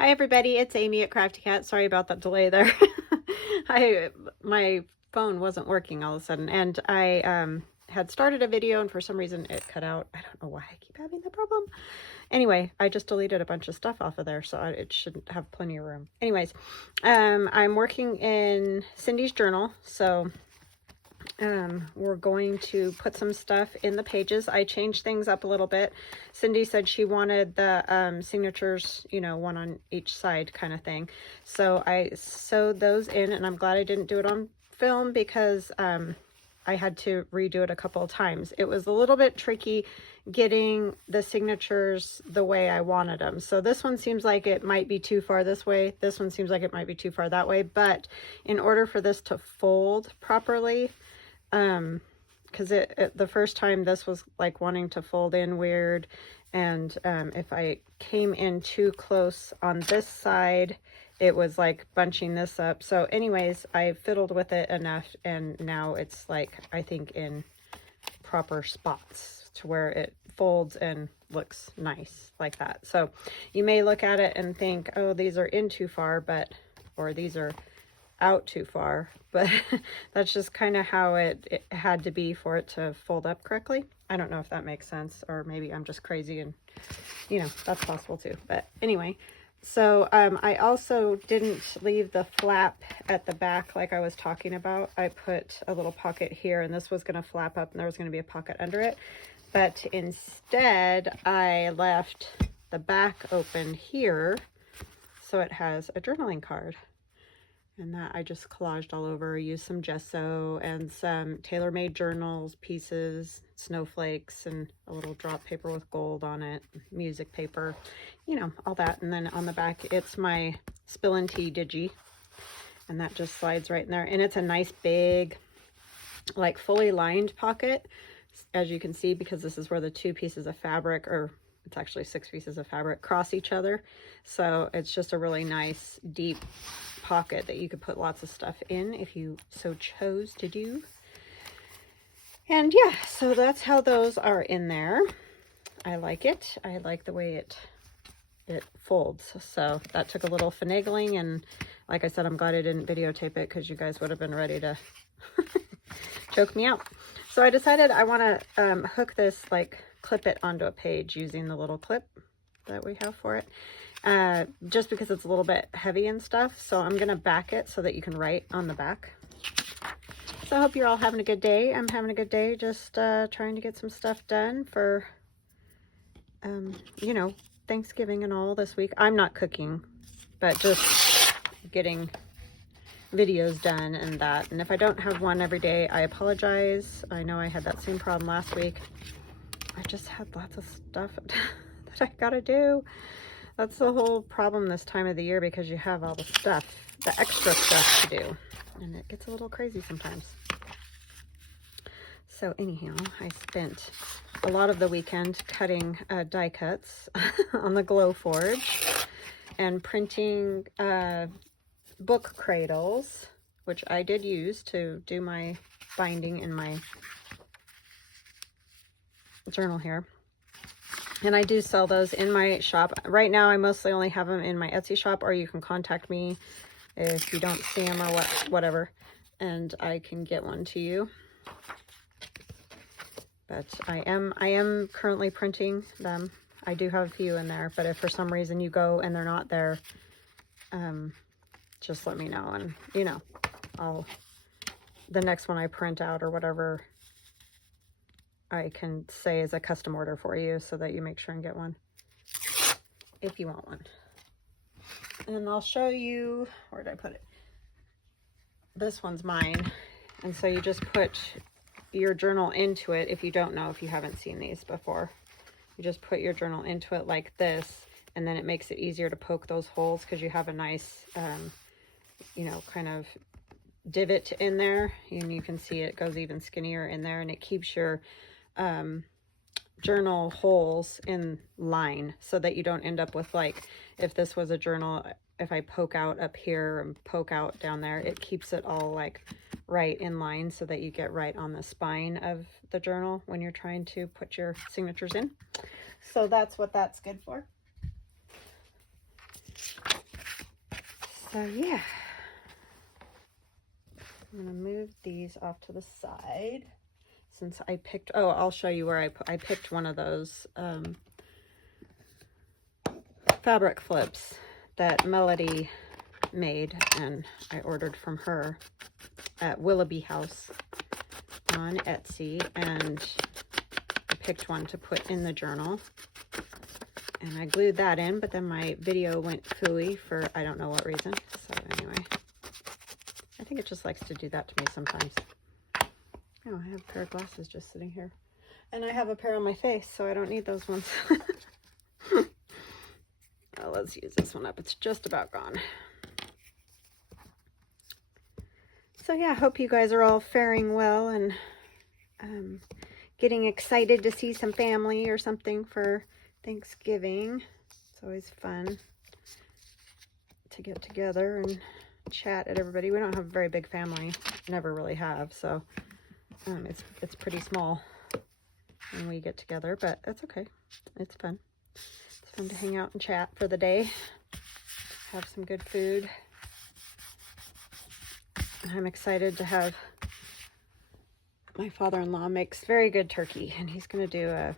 Hi everybody, it's Amy at Crafty Cat. Sorry about that delay there. My phone wasn't working all of a sudden, and I had started a video and for some reason it cut out. I don't know why I keep having that problem. Anyway, I just deleted a bunch of stuff off of there, so it shouldn't have plenty of room. Anyways, I'm working in Cindy's journal, so we're going to put some stuff in the pages. I changed things up a little bit. Cindy said she wanted the signatures, you know, one on each side kind of thing. So I sewed those in, and I'm glad I didn't do it on film because I had to redo it a couple of times. It was a little bit tricky getting the signatures the way I wanted them. So this one seems like it might be too far this way. This one seems like it might be too far that way. But in order for this to fold properly, because the first time this was like wanting to fold in weird, and if I came in too close on this side, it was like bunching this up. So anyways, I fiddled with it enough, and now it's like, I think, in proper spots to where it folds and looks nice like that. So you may look at it and think, oh, these are in too far, but, or these are out too far, but that's just kind of how it had to be for it to fold up correctly. I don't know if that makes sense, or maybe I'm just crazy, and you know, that's possible too. But anyway, so I also didn't leave the flap at the back like I was talking about. I put a little pocket here, and this was going to flap up and there was going to be a pocket under it, but instead I left the back open here so it has a journaling card. And that I just collaged all over, used some gesso and some TaylorMadeJournals pieces, snowflakes, and a little drop paper with gold on it, music paper, you know, all that. And then on the back, it's my Spill and Tea Digi, and that just slides right in there. And it's a nice big, like fully lined pocket, as you can see, because this is where the two pieces of fabric, or it's actually 6 pieces of fabric, cross each other. So it's just a really nice deep pocket that you could put lots of stuff in if you so chose to do. And yeah, so that's how those are in there. I like it. I like the way it folds. So that took a little finagling, and like I said, I'm glad I didn't videotape it because you guys would have been ready to choke me out. So I decided I want to hook this, like clip it onto a page using the little clip that we have for it. Just because it's a little bit heavy and stuff. So I'm going to back it so that you can write on the back. So I hope you're all having a good day. I'm having a good day, just trying to get some stuff done for, you know, Thanksgiving and all this week. I'm not cooking, but just getting videos done and that. And if I don't have one every day, I apologize. I know I had that same problem last week. I just had lots of stuff that I gotta do. That's the whole problem this time of the year, because you have all the stuff, the extra stuff to do, and it gets a little crazy sometimes. So anyhow, I spent a lot of the weekend cutting die cuts on the Glow Forge and printing book cradles, which I did use to do my binding in my journal here. And I do sell those in my shop. Right now, I mostly only have them in my Etsy shop, or you can contact me if you don't see them or whatever, and I can get one to you. But I am currently printing them. I do have a few in there, but if for some reason you go and they're not there, just let me know, and you know, the next one I print out or whatever, I can say is a custom order for you, so that you make sure and get one if you want one. And I'll show you, where did I put it? This one's mine. And so you just put your journal into it. If you don't know, if you haven't seen these before, you just put your journal into it like this, and then it makes it easier to poke those holes because you have a nice, you know, kind of divot in there, and you can see it goes even skinnier in there, and it keeps your journal holes in line so that you don't end up with, like, if this was a journal, if I poke out up here and poke out down there, it keeps it all like right in line so that you get right on the spine of the journal when you're trying to put your signatures in. So that's what that's good for. So yeah, I'm gonna move these off to the side since I picked, oh, I'll show you where I picked one of those fabric flips that Melody made, and I ordered from her at Willoughby House on Etsy, and I picked one to put in the journal, and I glued that in, but then my video went phooey for I don't know what reason. So anyway, I think it just likes to do that to me sometimes. Oh, I have a pair of glasses just sitting here, and I have a pair on my face, so I don't need those ones. Oh, let's use this one up. It's just about gone. So yeah, I hope you guys are all faring well and getting excited to see some family or something for Thanksgiving. It's always fun to get together and chat at everybody. We don't have a very big family, never really have, so it's pretty small when we get together, but that's okay. It's fun. It's fun to hang out and chat for the day, have some good food. I'm excited to have, my father-in-law makes very good turkey, and he's going to do a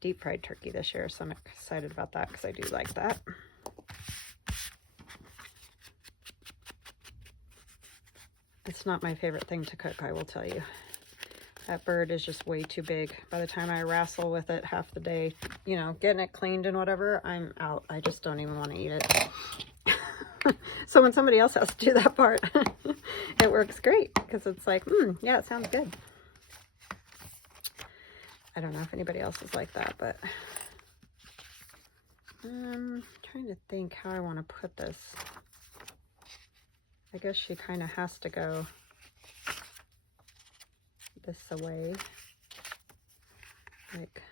deep fried turkey this year, so I'm excited about that because I do like that. It's not my favorite thing to cook, I will tell you. That bird is just way too big. By the time I wrestle with it half the day, you know, getting it cleaned and whatever, I'm out. I just don't even want to eat it. So when somebody else has to do that part, it works great because it's like, yeah, it sounds good. I don't know if anybody else is like that, but I'm trying to think how I want to put this. I guess she kind of has to go this away, like,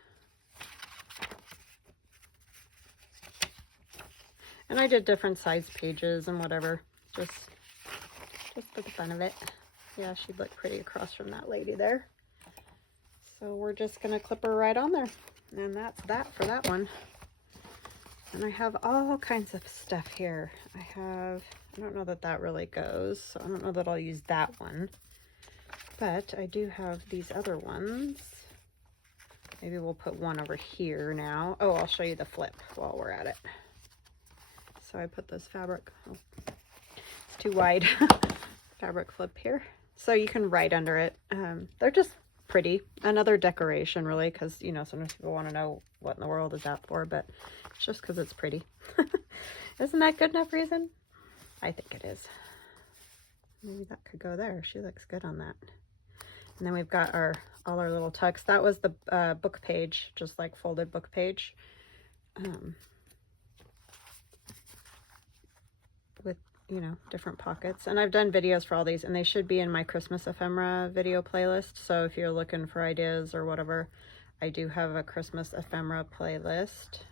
and I did different size pages and whatever, just for the fun of it. Yeah, she'd look pretty across from that lady there. So we're just gonna clip her right on there, and that's that for that one. And I have all kinds of stuff here. I don't know that that really goes, so I don't know that I'll use that one. But I do have these other ones. Maybe we'll put one over here now. Oh, I'll show you the flip while we're at it. So I put this fabric, oh, it's too wide, fabric flip here. So you can write under it. They're just pretty. Another decoration, really, because, you know, sometimes people want to know what in the world is that for, but it's just because it's pretty. Isn't that good enough reason? I think it is. Maybe that could go there. She looks good on that. And then we've got all our little tucks. That was the book page, just like folded book page. With, you know, different pockets. And I've done videos for all these, and they should be in my Christmas ephemera video playlist. So if you're looking for ideas or whatever, I do have a Christmas ephemera playlist.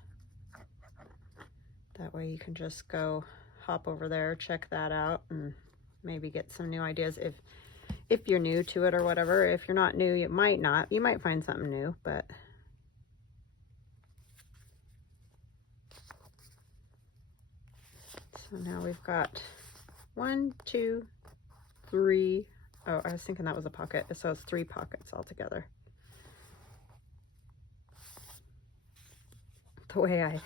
That way you can just go hop over there, check that out, and maybe get some new ideas if you're new to it or whatever. If you're not new, you might not. You might find something new, but so now we've got 1, 2, 3. Oh, I was thinking that was a pocket. So it's 3 pockets altogether. The way I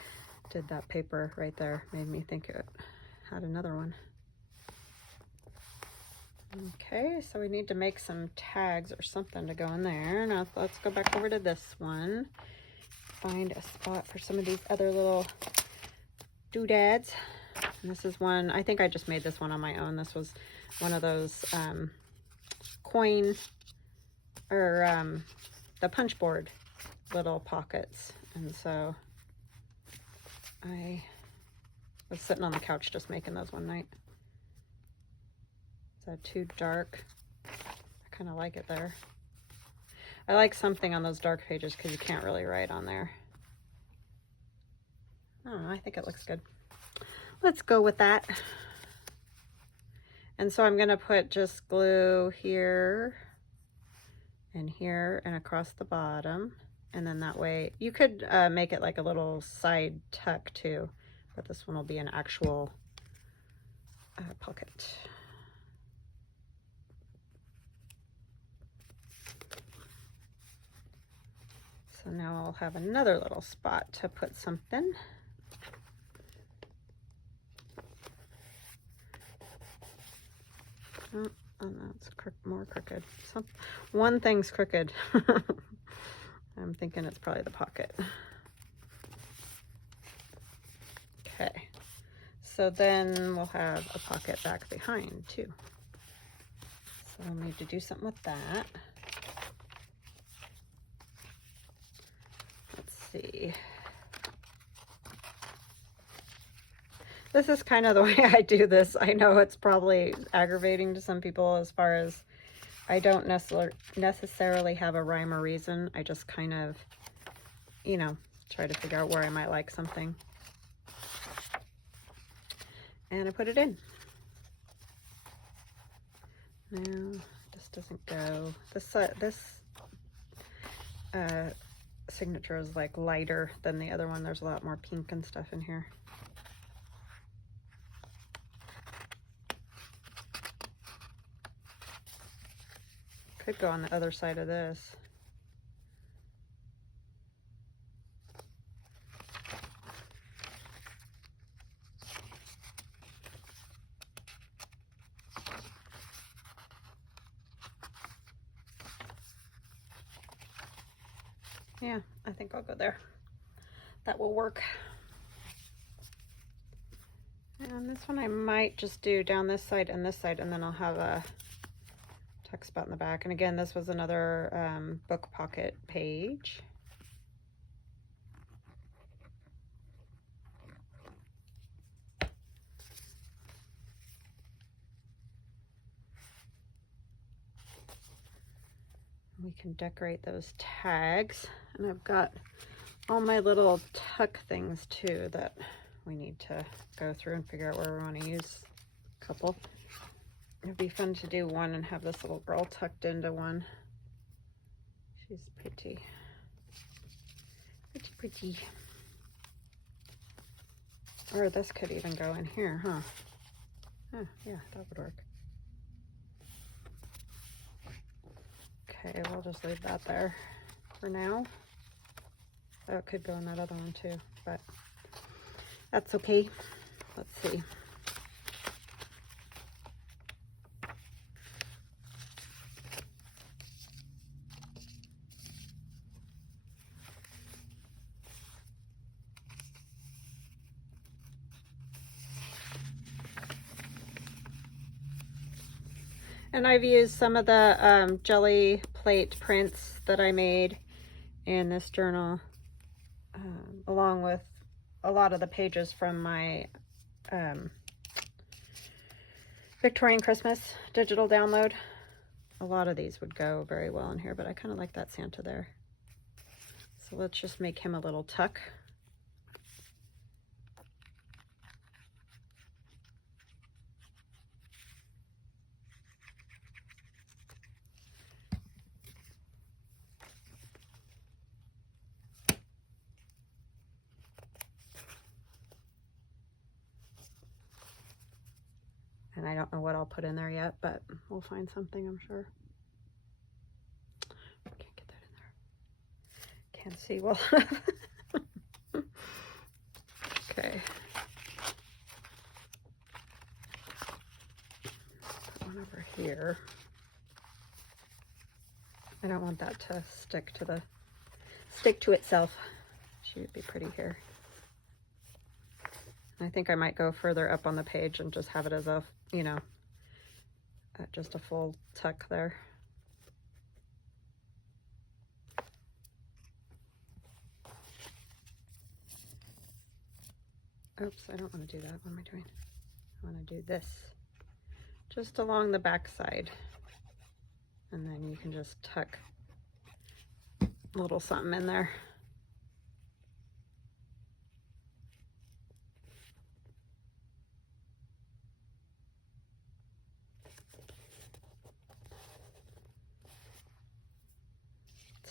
did that paper right there made me think it had another one. Okay, so we need to make some tags or something to go in there. Now let's go back over to this one. Find a spot for some of these other little doodads. And this is one, I think I just made this one on my own. This was one of those coin or the punch board little pockets. And so I was sitting on the couch just making those one night. Is that too dark? I kind of like it there. I like something on those dark pages because you can't really write on there. I don't know, I think it looks good. Let's go with that. And so I'm going to put just glue here and here and across the bottom. And then that way, you could make it like a little side tuck too. but this one will be an actual pocket. So now I'll have another little spot to put something. Oh no, it's more crooked. One thing's crooked. I'm thinking it's probably the pocket. Okay, so then we'll have a pocket back behind too. So we'll need to do something with that. Let's see. This is kind of the way I do this. I know it's probably aggravating to some people as far as I don't necessarily have a rhyme or reason. I just kind of, you know, try to figure out where I might like something. And I put it in. No, this doesn't go. This signature is like lighter than the other one. There's a lot more pink and stuff in here. Could go on the other side of this. Yeah, I think I'll go there. That will work. And this one I might just do down this side and this side, and then I'll have a tuck spot in the back. And again, this was another book pocket page. We can decorate those tags, and I've got all my little tuck things too that we need to go through and figure out where we want to use a couple. It'd be fun to do one and have this little girl tucked into one. She's pretty. Pretty, pretty. Or this could even go in here, huh? Oh, yeah, that would work. Okay, we'll just leave that there for now. Oh, it could go in that other one too, but that's okay. Let's see. And I've used some of the jelly plate prints that I made in this journal, along with a lot of the pages from my Victorian Christmas digital download. A lot of these would go very well in here, but I kind of like that Santa there. So let's just make him a little tuck. And I don't know what I'll put in there yet, but we'll find something, I'm sure. Can't get that in there. Can't see well enough. Okay. Put one over here. I don't want that to stick to itself. She would be pretty here. I think I might go further up on the page and just have it as a, you know, just a full tuck there. Oops, I don't want to do that. What am I doing? I want to do this just along the back side. And then you can just tuck a little something in there.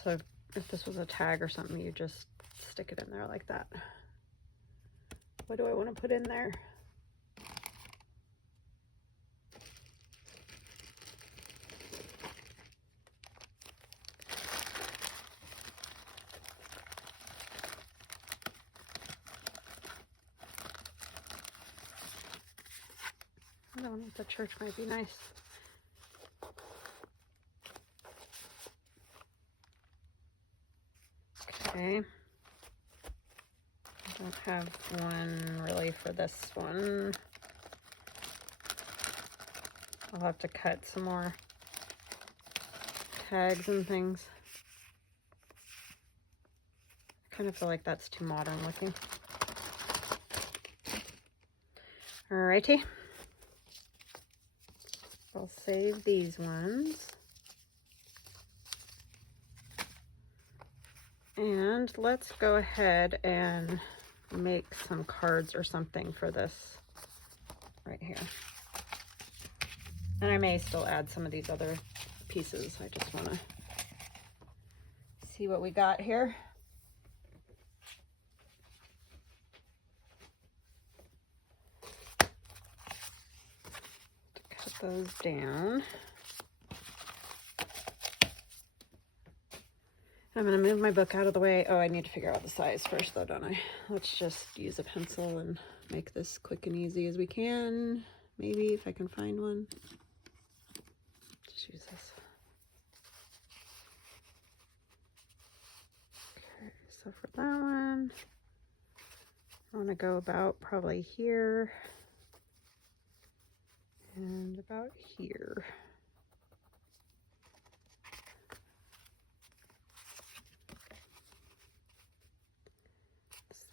So if this was a tag or something, you just stick it in there like that. What do I want to put in there? I don't know if the church might be nice. Okay. I don't have one really for this one. I'll have to cut some more tags and things. I kind of feel like that's too modern looking. Alrighty. I'll save these ones. And let's go ahead and make some cards or something for this right here. And I may still add some of these other pieces. I just want to see what we got here. Cut those down. I'm going to move my book out of the way. Oh, I need to figure out the size first though, don't I? Let's just use a pencil and make this quick and easy as we can. Maybe if I can find one. Just use this. Okay, so for that one, I want to go about probably here and about here.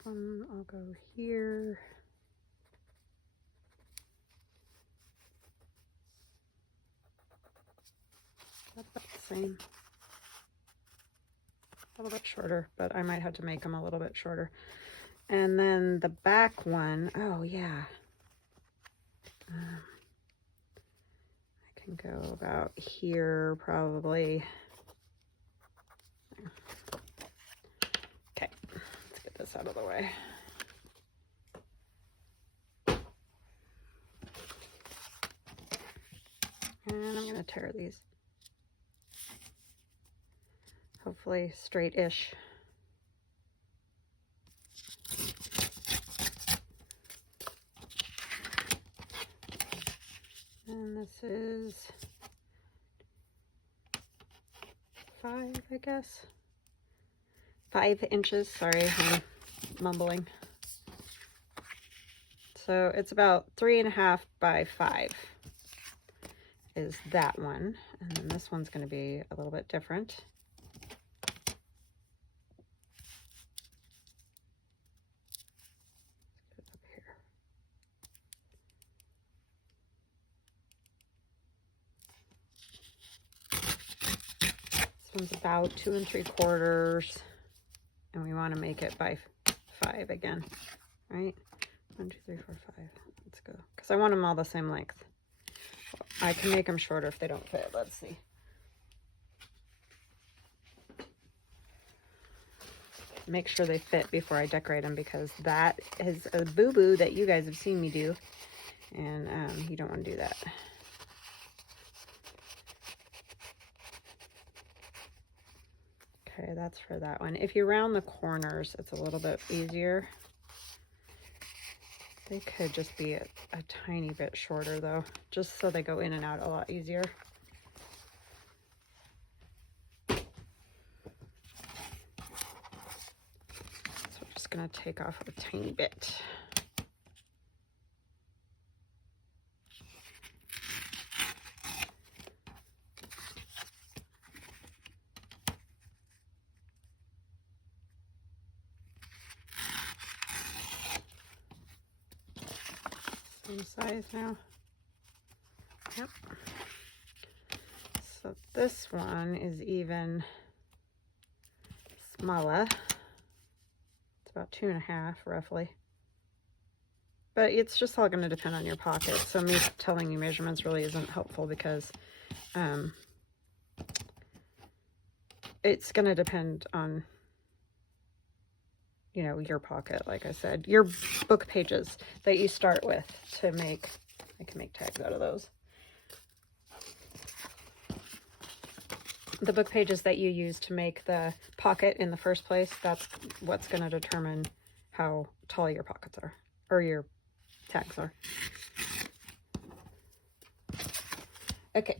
I'll go here. That's about the same. A little bit shorter, but I might have to make them a little bit shorter. And then the back one, oh yeah. I can go about here probably. Okay. This out of the way. And I'm going to tear these. Hopefully straight-ish. And this is 5, I guess. 5 inches, sorry, I'm mumbling. So it's about 3.5 by 5 is that one. And then this one's going to be a little bit different. Let's get it up here. This one's about 2 3/4. And we want to make it by 5 again, right? 1, 2, 3, 4, 5. Let's go. Because I want them all the same length. I can make them shorter if they don't fit. Let's see. Make sure they fit before I decorate them, because that is a boo-boo that you guys have seen me do. And you don't want to do that. Okay, that's for that one. If you round the corners, it's a little bit easier. They could just be a tiny bit shorter though, just so they go in and out a lot easier. So I'm just gonna take off a tiny bit. Same size now. Yep. So this one is even smaller. It's about 2.5 roughly. But it's just all going to depend on your pocket. So me telling you measurements really isn't helpful, because it's going to depend on you know, your pocket, like I said, your book pages that you start with to make, I can make tags out of those. The book pages that you use to make the pocket in the first place, that's what's going to determine how tall your pockets are, or your tags are. Okay,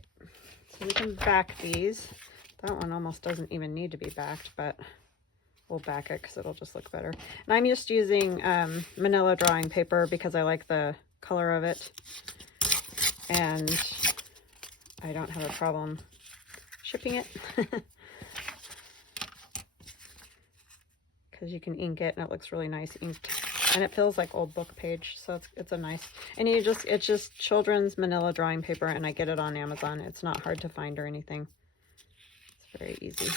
so we can back these. That one almost doesn't even need to be backed, but we'll back it because it'll just look better. And I'm just using manila drawing paper because I like the color of it. And I don't have a problem shipping it. Because you can ink it and it looks really nice inked. And it feels like old book page, so it's a nice, and it's just children's manila drawing paper, and I get it on Amazon. It's not hard to find or anything. It's very easy.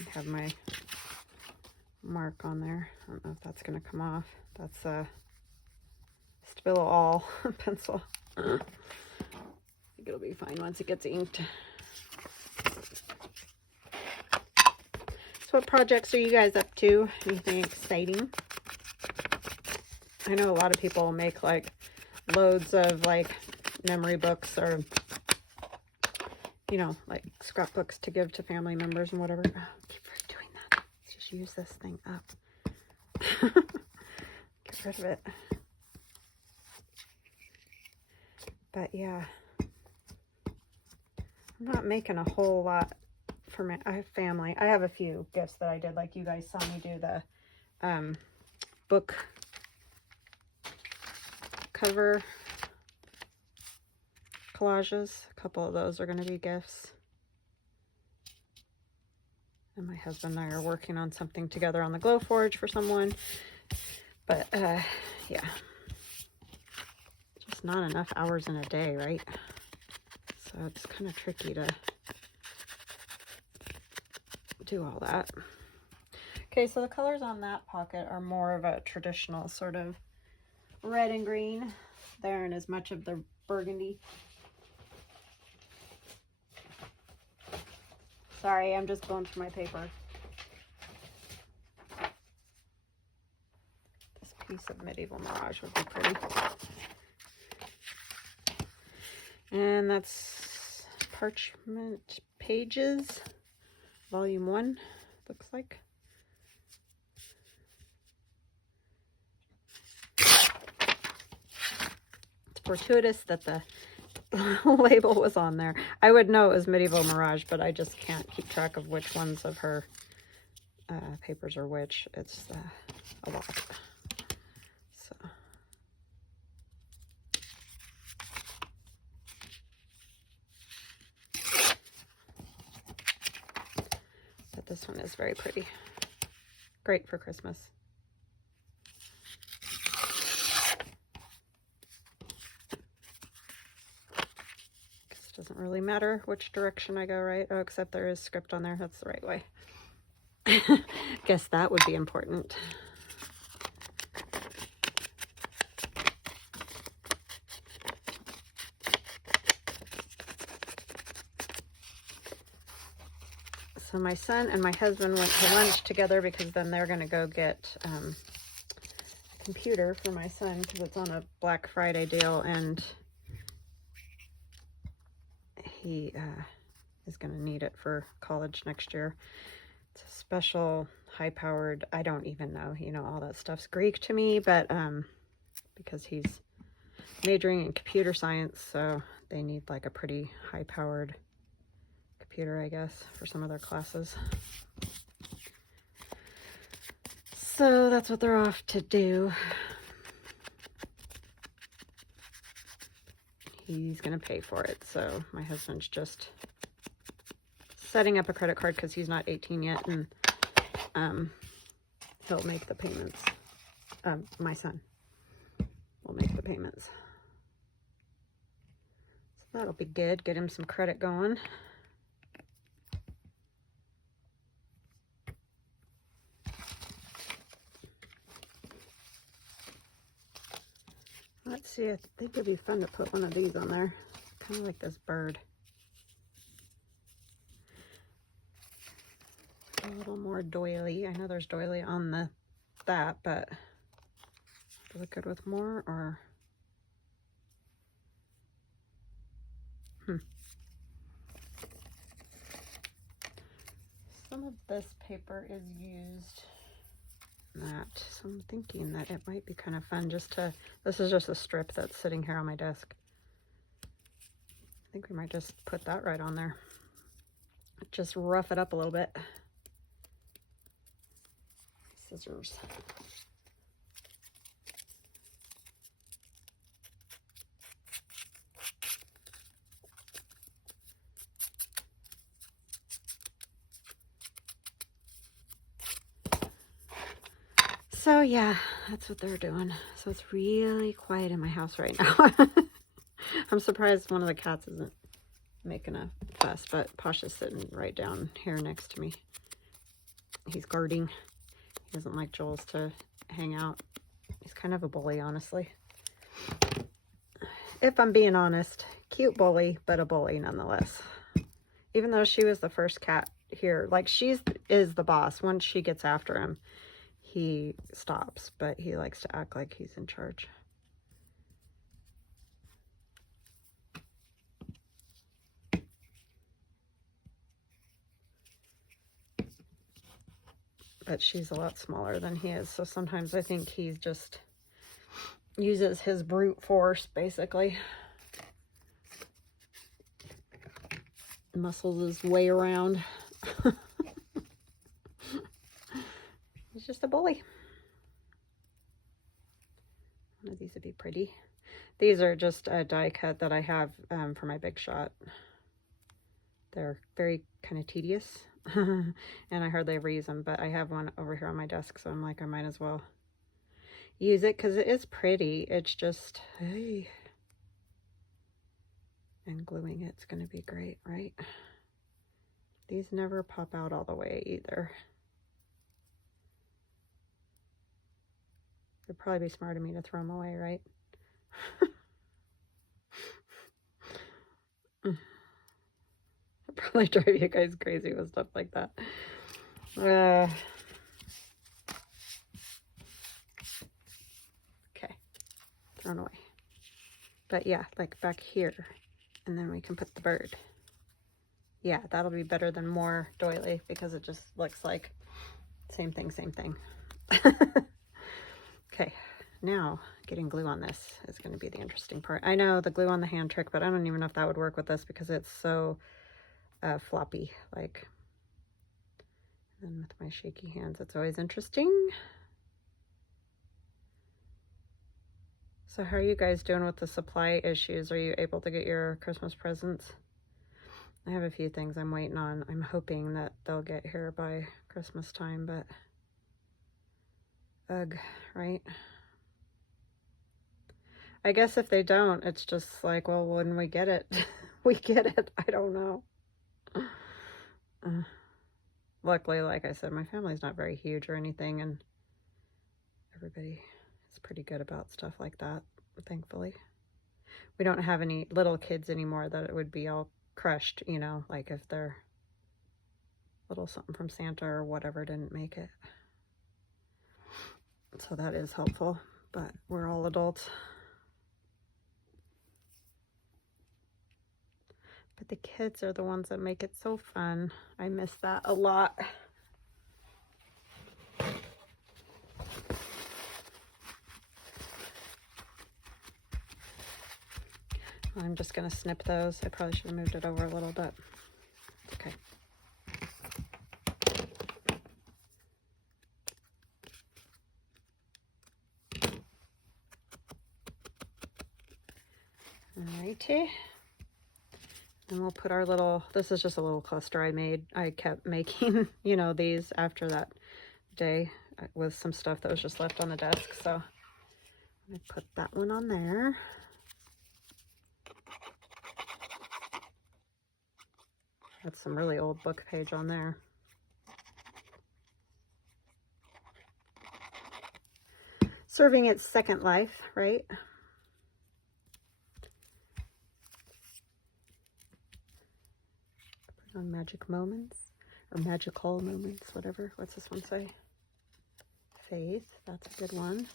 I have my mark on there. I don't know if that's going to come off. That's a Stabilo All pencil. I think it'll be fine once it gets inked. So what projects are you guys up to? Anything exciting? I know a lot of people make like loads of like memory books, or you know, like scrapbooks to give to family members and whatever. Oh, keep doing that. Let's just use this thing up. Get rid of it. But yeah, I'm not making a whole lot for my family. I have a few gifts that I did, like you guys saw me do the book cover collages. A couple of those are going to be gifts. And my husband and I are working on something together on the Glowforge for someone. But yeah, just not enough hours in a day, right? So it's kind of tricky to do all that. Okay, so the colors on that pocket are more of a traditional sort of red and green. There aren't as much of the burgundy. Sorry, I'm just going through my paper. This piece of Medieval Mirage would be pretty. And that's Parchment Pages, Volume 1, looks like. It's fortuitous that the label was on there. I would know it was Medieval Mirage, but I just can't keep track of which ones of her papers are which. It's a lot. So. But this one is very pretty. Great for Christmas. Doesn't really matter which direction I go, right? Oh, except there is script on there. That's the right way. Guess that would be important. So my son and my husband went to lunch together because then they're going to go get a computer for my son because it's on a Black Friday deal, and he is going to need it for college next year. It's a special high-powered, I don't even know, you know, all that stuff's Greek to me, but because he's majoring in computer science, so they need like a pretty high-powered computer, I guess, for some of their classes. So that's what they're off to do. He's going to pay for it, so my husband's just setting up a credit card because he's not 18 yet, and he'll make the payments. My son will make the payments. So that'll be good. Get him some credit going. Let's see, I think it'd be fun to put one of these on there. Kind of like this bird. a little more doily. I know there's doily on that, but does it good with more or? Some of this paper is used that, so I'm thinking that it might be kind of fun just to, this is just a strip that's sitting here on my desk. I think we might just put that right on there. Just rough it up a little bit. Scissors. So yeah, that's what they're doing. So it's really quiet in my house right now. I'm surprised one of the cats isn't making a fuss, but Posh is sitting right down here next to me. He's guarding. He doesn't like Joel's to hang out. He's kind of a bully, honestly. If I'm being honest, cute bully, but a bully nonetheless. Even though she was the first cat here, like she is the boss. Once she gets after him, he stops, but he likes to act like he's in charge. But she's a lot smaller than he is, so sometimes I think he just uses his brute force, basically. Muscles his way around. He's just a bully. One of these would be pretty. These are just a die cut that I have for my big shot. They're very kind of tedious. And I hardly ever use them, but I have one over here on my desk, so I'm like, I might as well use it because it is pretty. It's just, hey. And gluing it's going to be great, right? These never pop out all the way either. It'd probably be smart of me to throw them away, right? It'd probably drive you guys crazy with stuff like that. Okay, thrown away. But yeah, like back here, and then we can put the bird. Yeah, that'll be better than more doily because it just looks like same thing, same thing. Okay, now getting glue on this is going to be the interesting part. I know the glue on the hand trick, but I don't even know if that would work with this because it's so floppy. Like, and then with my shaky hands, it's always interesting. So how are you guys doing with the supply issues? Are you able to get your Christmas presents? I have a few things I'm waiting on. I'm hoping that they'll get here by Christmas time, but ugh, right? I guess if they don't, it's just like, well, when we get it, we get it. I don't know. Luckily, like I said, my family's not very huge or anything, and everybody is pretty good about stuff like that, thankfully. We don't have any little kids anymore that it would be all crushed, you know, like if their little something from Santa or whatever didn't make it. So that is helpful, but we're all adults. But the kids are the ones that make it so fun. I miss that a lot. I'm just going to snip those. I probably should have moved it over a little bit. Okay. Alrighty. And we'll put our little, this is just a little cluster I made. I kept making, you know, these after that day with some stuff that was just left on the desk. So I'm going to put that one on there. That's some really old book page on there. Serving its second life, right? Put on Magic Moments. or magical moments, whatever. What's this one say? Faith, that's a good one.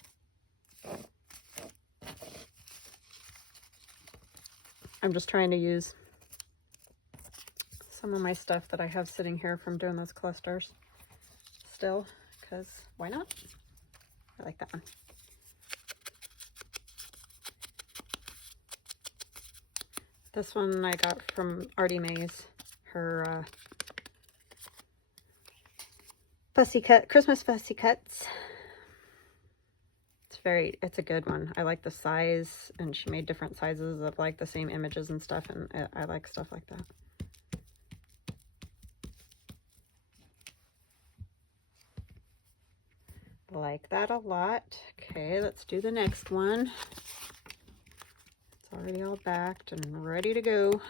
I'm just trying to use some of my stuff that I have sitting here from doing those clusters still, because why not? I like that one. This one I got from Artymaze, her fussy cut, Christmas fussy cuts. It's a good one. I like the size, and she made different sizes of like the same images and stuff, and I like stuff like that. I like that a lot. Okay, let's do the next one. It's already all backed and ready to go.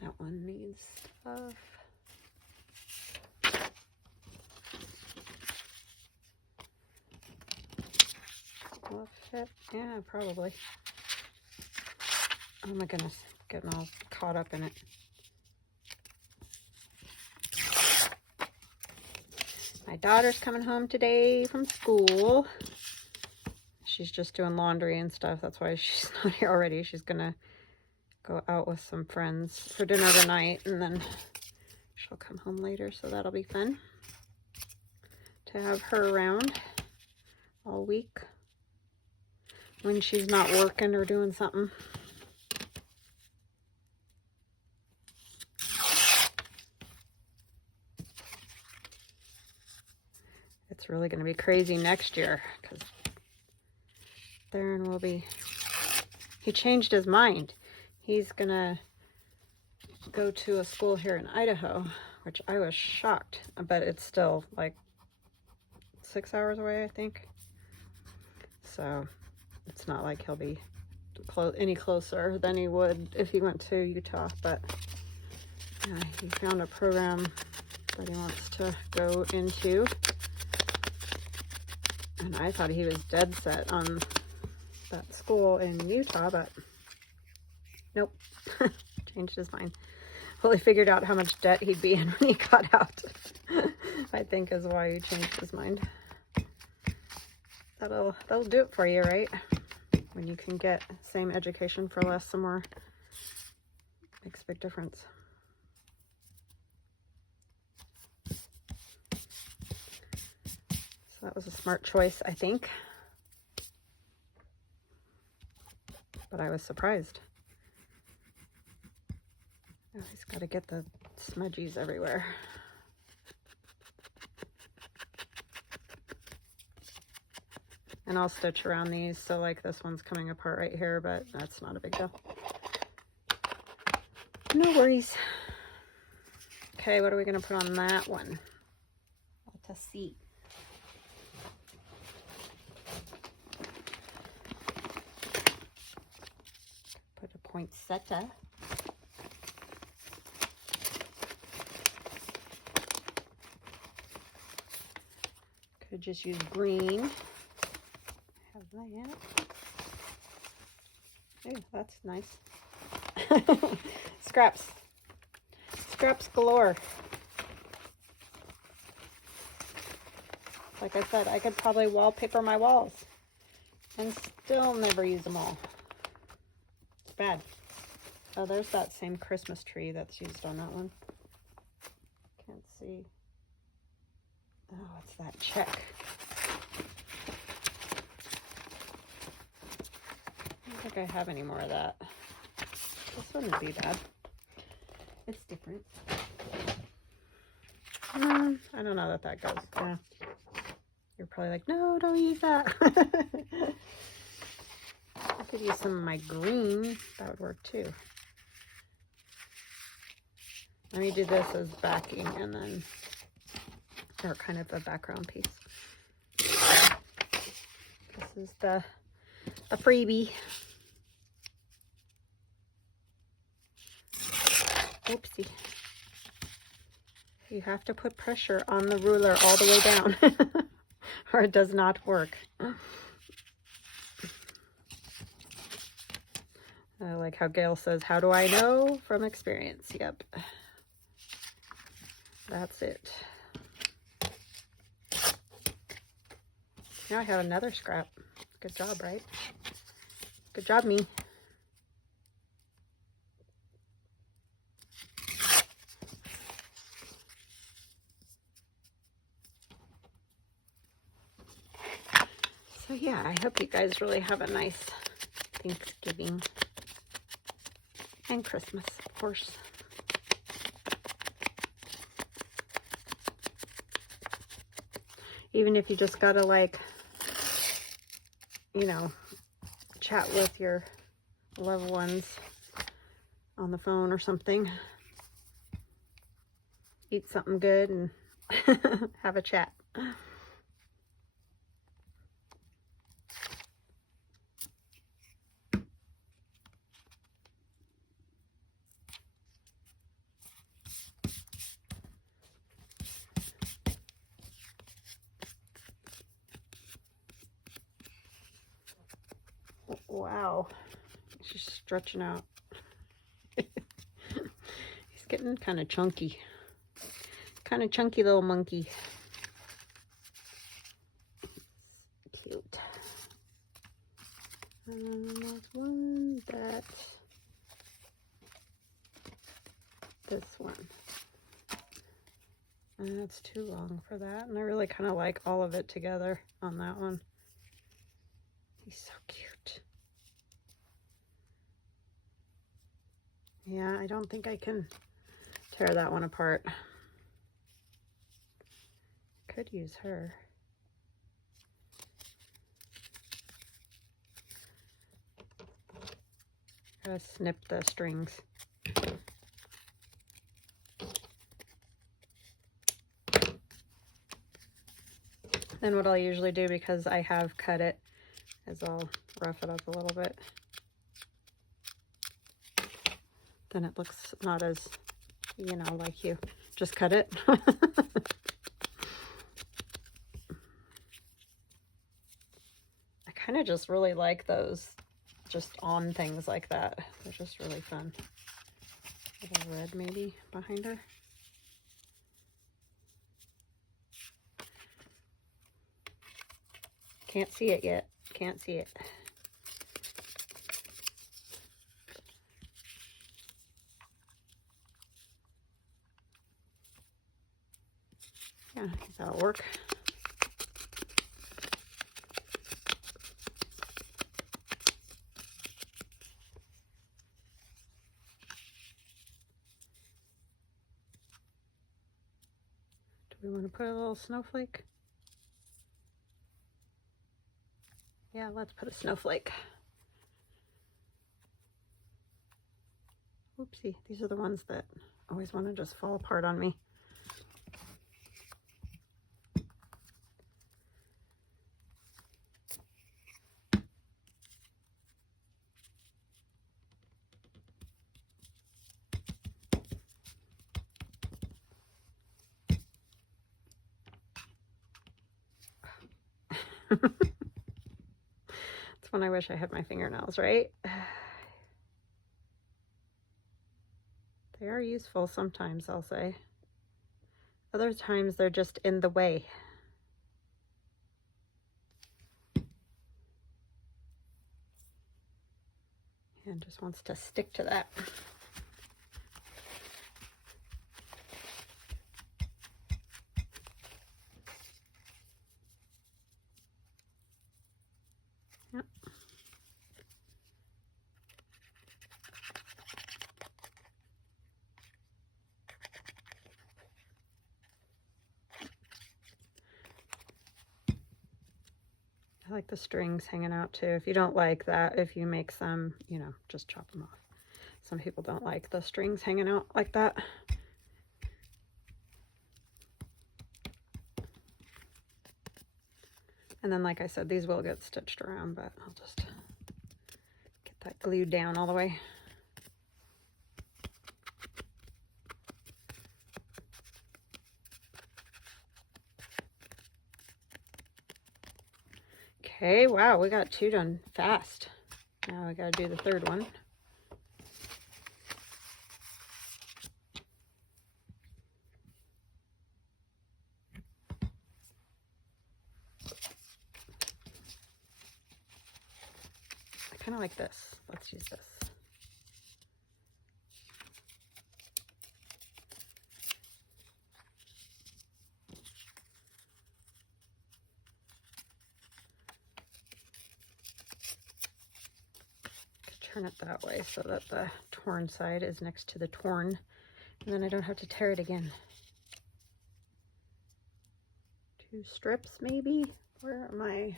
That one needs stuff. Will it fit? Yeah, probably. Oh my goodness, getting all caught up in it. My daughter's coming home today from school. She's just doing laundry and stuff. That's why she's not here already. She's gonna go out with some friends for dinner tonight, and then she'll come home later, so that'll be fun to have her around all week when she's not working or doing something. It's really going to be crazy next year, because Theron will be, he changed his mind. He's going to go to a school here in Idaho, which I was shocked, but it's still like 6 hours away, I think. So it's not like he'll be any closer than he would if he went to Utah, but he found a program that he wants to go into, and I thought he was dead set on that school in Utah, but nope. Changed his mind. Well, he figured out how much debt he'd be in when he got out. I think is why he changed his mind. That'll do it for you, right? When you can get same education for less somewhere, makes a big difference. So that was a smart choice, I think. But I was surprised. Oh, he's got to get the smudgies everywhere. And I'll stitch around these, so like this one's coming apart right here, but that's not a big deal. No worries. Okay, what are we going to put on that one? Let us see. Put a poinsettia. Could just use green. Ooh, that's nice. Scraps galore. Like I said, I could probably wallpaper my walls and still never use them all. It's bad. Oh, there's that same Christmas tree that's used on that one. Can't see. Oh, it's that check. I don't think I have any more of that. This wouldn't be bad. It's different. I don't know that goes. Yeah. You're probably like, no, don't use that. I could use some of my green. That would work too. Let me do this as backing and then, or kind of a background piece. This is the freebie. Oopsie. You have to put pressure on the ruler all the way down or it does not work. I like how Gail says, how do I know? From experience. Yep. that's it. Now I have another scrap. Good job, right? Good job, me. So yeah, I hope you guys really have a nice Thanksgiving and Christmas, of course. Even if you just gotta, like, you know, chat with your loved ones on the phone or something. Eat something good and have a chat. Wow, she's stretching out. He's getting kind of chunky. Kind of chunky little monkey. Cute. There's one this one. And that's too long for that. And I really kind of like all of it together on that one. He's so cute. Yeah, I don't think I can tear that one apart. Could use her. Gotta snip the strings. Then what I'll usually do, because I have cut it, is I'll rough it up a little bit. Then it looks not as, you know, like you just cut it. I kind of just really like those just on things like that. They're just really fun. A little red maybe behind her. Can't see it yet. Can't see it. Yeah, I think that'll work. Do we want to put a little snowflake? Yeah, let's put a snowflake. Oopsie, these are the ones that always want to just fall apart on me. That's when I wish I had my fingernails, right? They are useful sometimes, I'll say. Other times they're just in the way. And just wants to stick to that. Yep. I like the strings hanging out too. If you don't like that, if you make some, you know, just chop them off. Some people don't like the strings hanging out like that. And then, like I said, these will get stitched around, but I'll just get that glued down all the way. Okay, wow, we got 2 done fast. Now we gotta do the third one. kind of like this. Let's use this. Turn it that way so that the torn side is next to the torn, and then I don't have to tear it again. 2 strips maybe? Where am I?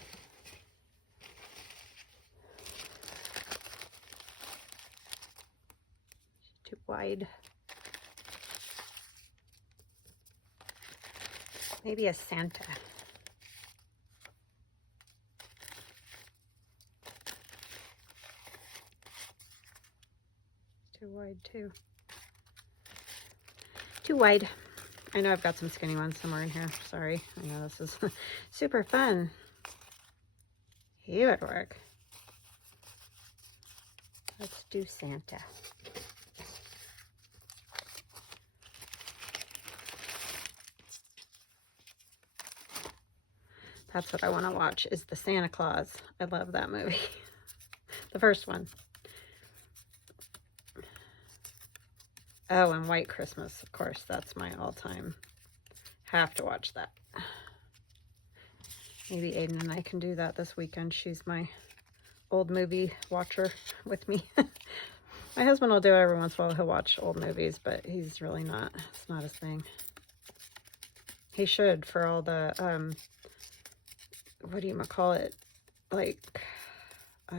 Too wide. Maybe a Santa. Too wide too. Too wide. I know I've got some skinny ones somewhere in here. Sorry. I know this is super fun. He would work. Let's do Santa. That's what I want to watch, is the Santa Claus. I love that movie. The first one. Oh, and White Christmas, of course. That's my all-time. Have to watch that. Maybe Aiden and I can do that this weekend. She's my old movie watcher with me. My husband will do it every once in a while. He'll watch old movies, but he's really not. It's not his thing. He should, for all the, what do you call it? Like, oh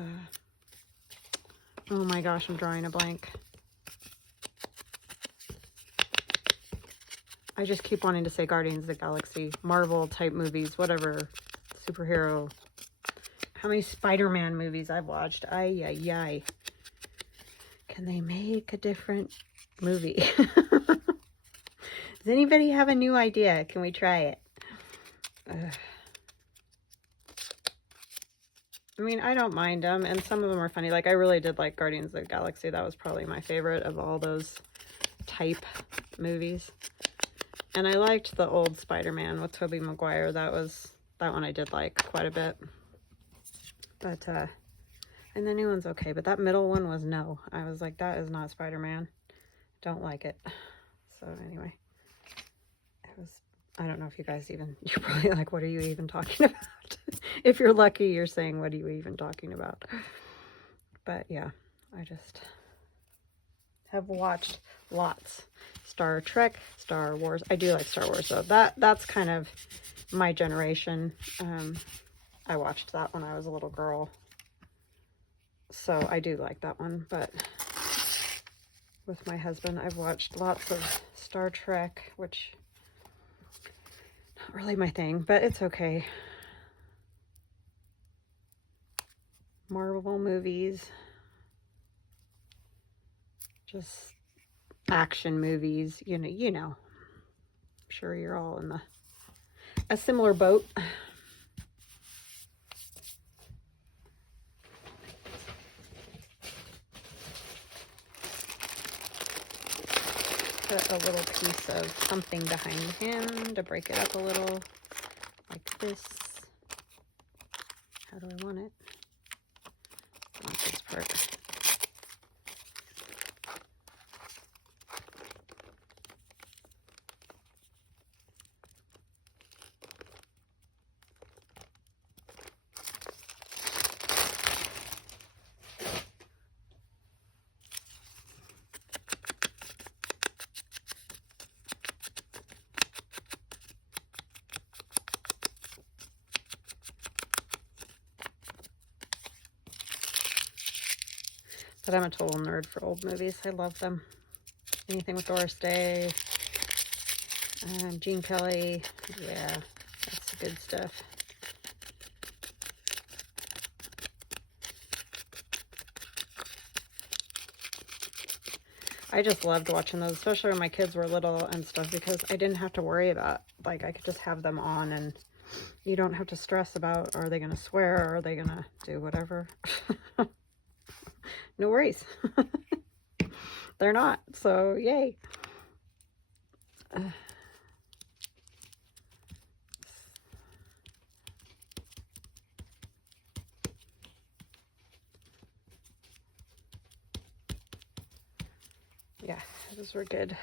my gosh, I'm drawing a blank. I just keep wanting to say Guardians of the Galaxy, Marvel type movies, whatever, superhero. How many Spider-Man movies I've watched. Ay, ay, ay. Can they make a different movie? Does anybody have a new idea? Can we try it? I mean, I don't mind them, and some of them are funny. Like, I really did like Guardians of the Galaxy. That was probably my favorite of all those type movies. And I liked the old Spider-Man with Tobey Maguire. That one I did like quite a bit. But, and the new one's okay. But that middle one was no. I was like, that is not Spider-Man. Don't like it. So anyway, it was, I don't know if you guys even, you're probably like, what are you even talking about? If you're lucky, you're saying, what are you even talking about? But yeah, I just have watched lots. Star Trek, Star Wars. I do like Star Wars though. That's kind of my generation. I watched that when I was a little girl. So I do like that one. But with my husband, I've watched lots of Star Trek, which not really my thing, but it's okay. Marvel movies. Just action movies, you know. I'm sure you're all in a similar boat. Put a little piece of something behind him to break it up a little, like this. How do I want it? I want this part. But I'm a total nerd for old movies. I love them. Anything with Doris Day, Gene Kelly. Yeah, that's good stuff. I just loved watching those, especially when my kids were little and stuff, because I didn't have to worry about, like, I could just have them on and you don't have to stress about, are they going to swear, or are they going to do whatever? No worries. They're not, so yay. yeah, those were good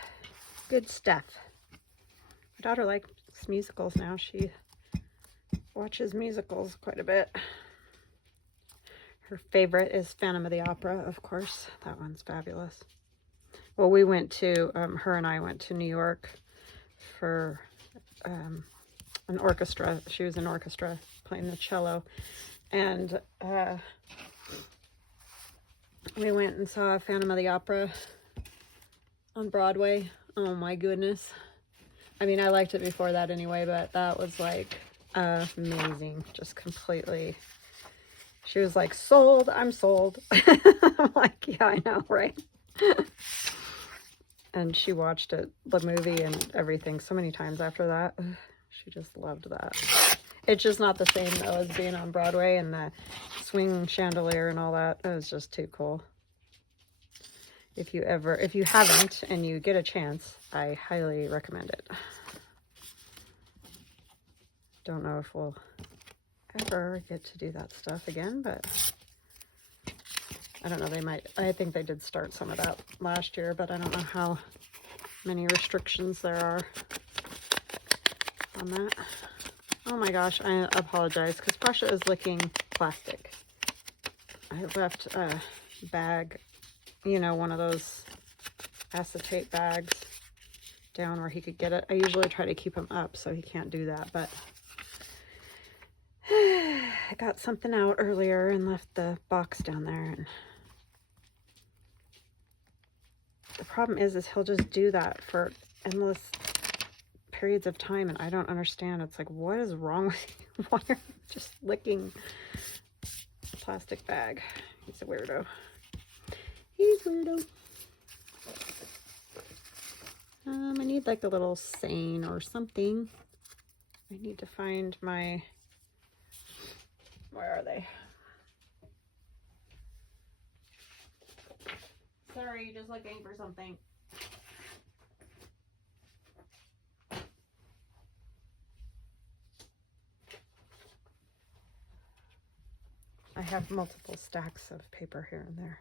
stuff. My daughter likes musicals now. She watches musicals quite a bit. Her favorite is Phantom of the Opera, of course. That one's fabulous. Well, we went to, her and I went to New York for an orchestra. She was in orchestra playing the cello. And we went and saw Phantom of the Opera on Broadway. Oh my goodness. I mean, I liked it before that anyway, but that was like amazing. Just completely. She was like, sold, I'm sold. I'm like, yeah, I know, right? And she watched it, the movie and everything so many times after that. She just loved that. It's just not the same though as being on Broadway and the swing chandelier and all that. It was just too cool. If you haven't and you get a chance, I highly recommend it. Don't know if we'll ever get to do that stuff again, but I don't know, they might. I think they did start some of that last year, but I don't know how many restrictions there are on that. Oh my gosh, I apologize because Prussia is licking plastic. I left a bag, you know, one of those acetate bags down where he could get it. I usually try to keep him up so he can't do that, but I got something out earlier and left the box down there. And the problem is he'll just do that for endless periods of time, and I don't understand. It's like, what is wrong with you? Why are you just licking a plastic bag? He's a weirdo. He's weirdo. I need like a little seine or something. I need to find my, where are they? Sorry, just looking for something. I have multiple stacks of paper here and there.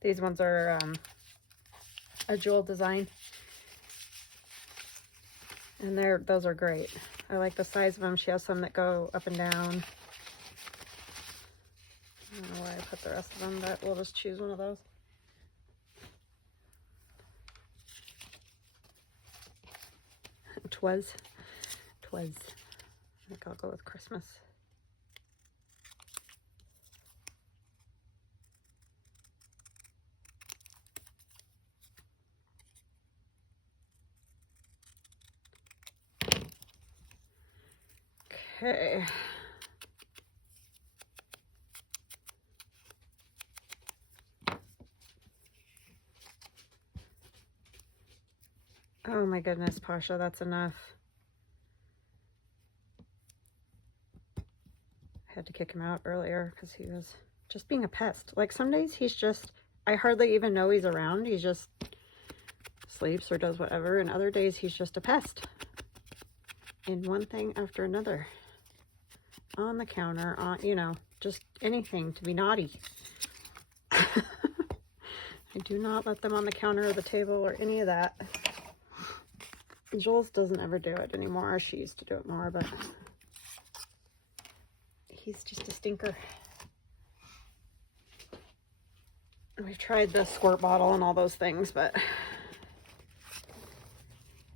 These ones are AJeweldDesign, and those are great. I like the size of them. She has some that go up and down. I don't know why I put the rest of them, but we'll just choose one of those. Twas. I think I'll go with Christmas. Okay. Oh my goodness, Pasha, that's enough. I had to kick him out earlier because he was just being a pest. Like some days he's just, I hardly even know he's around. He just sleeps or does whatever. And other days he's just a pest. In one thing after another. On the counter, on, you know, just anything to be naughty. I do not let them on the counter or the table or any of that. Jules doesn't ever do it anymore. She used to do it more, but he's just a stinker. We've tried the squirt bottle and all those things, but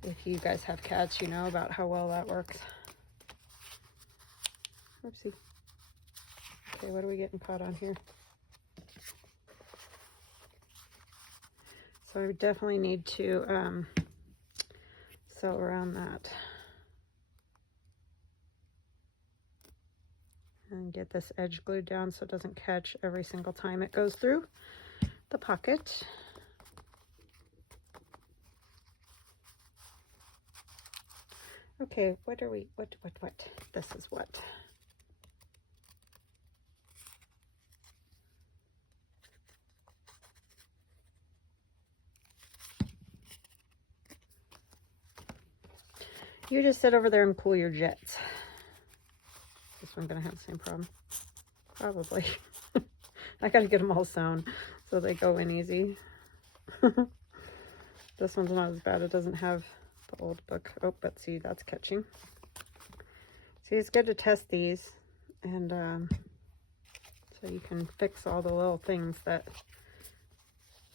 if you guys have cats, you know about how well that works. Oopsie. Okay, what are we getting caught on here? So I definitely need to sew around that. And get this edge glued down so it doesn't catch every single time it goes through the pocket. Okay, what are we, what? This is what? You just sit over there and cool your jets. This one gonna have the same problem. Probably. I gotta get them all sewn. so they go in easy. This one's not as bad. It doesn't have the old book. Oh, but see, that's catching. See, it's good to test these, and so you can fix all the little things that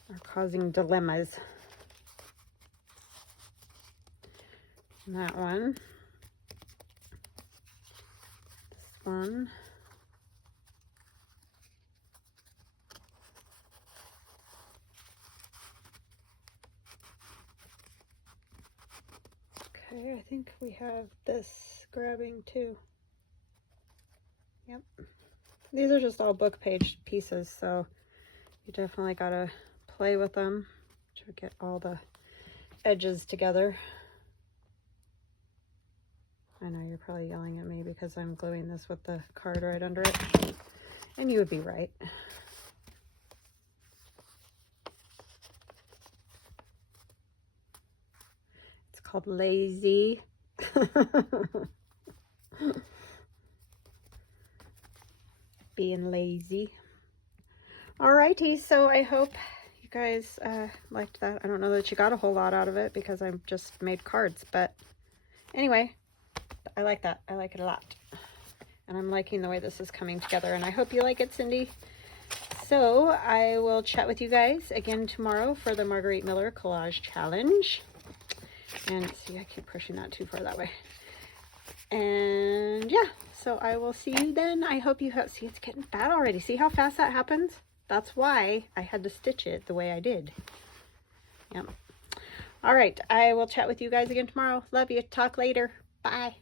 are causing dilemmas. And that one. This one. Okay, I think we have this grabbing too. Yep. These are just all book page pieces, so you definitely gotta play with them to get all the edges together. I know you're probably yelling at me because I'm gluing this with the card right under it, and you would be right. It's called lazy. Being lazy. Alrighty, so I hope you guys liked that. I don't know that you got a whole lot out of it because I just made cards, but anyway, I like that. I like it a lot. And I'm liking the way this is coming together, and I hope you like it, Cindy. So I will chat with you guys again tomorrow for the Marguerite Miller Collage Challenge. And see, I keep pushing that too far that way. And yeah, so I will see you then. I hope you have, see, it's getting fat already. See how fast that happens? That's why I had to stitch it the way I did. Yep. All right, I will chat with you guys again tomorrow. Love you. Talk later. Bye.